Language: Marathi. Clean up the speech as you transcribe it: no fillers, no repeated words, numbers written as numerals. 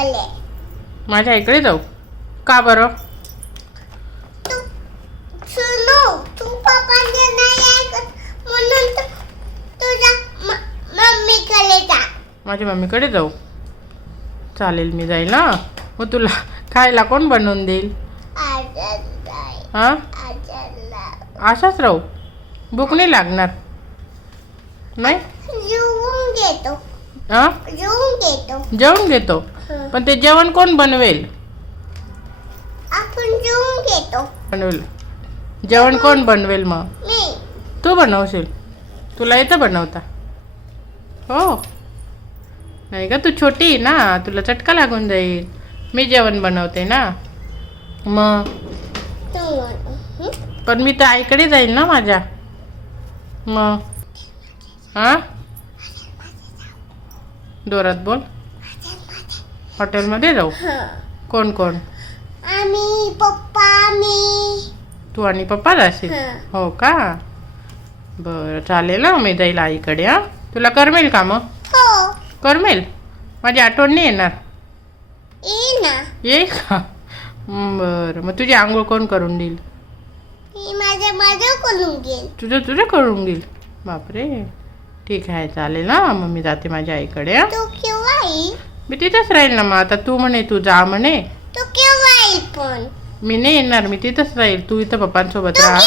इकडे. माझ्या इकडे जाऊ का बरं? सुनो, तू पप्पांचे नाही ऐकत म्हणून तुझ्या मम्मीकडे जा. माझ्या मम्मीकडे जाऊ. चालेल, मी जाईल ना. मग तुला खायला कोण बनवून देईल? हां, असाच राहू. भूक नाही लागणार नाही? जेवून घेतो. हां, जेवून घेतो. पण ते जेवण कोण बनवेल? आपण जेवून घेतो. बनवेल जेवण कोण बनवेल? मग मी. तू बनवशील? तुला येतं बनवता? हो नाही का, तू छोटी आहे ना, तुला चटका लागून जाईल. मी जेवण बनवते ना. मग पण मी तर आईकडे जाईल ना माझ्या. मग हां, जोरात बोल. हॉटेलमध्ये जाऊ? कोण कोण? आम्ही, पप्पा, मी. तू आणि पप्पा जाशील? हो का, बरं चालेल ना. मी जाईल आईकडे. हां, तुला करमेल का? मग हो. करमेल. माझी आठवण नाही येणार? ये ना. येईल का? बरं, मग तुझी आंघोळ कोण करून देईल? मी माझ्या करून घेईल. तुझं करून देईल? बापरे, ठीक आहे, चालेल ना. मग मी जाते माझ्या आईकडे. हां, तू केव्हा येईल? मी तिथंच राहील ना. मग आता तू म्हणे तू जा म्हणे. तू केव्हा येईल पण? मी नाही येणार, मी तिथंच राहील. तू इथं पप्पांसोबत राहा.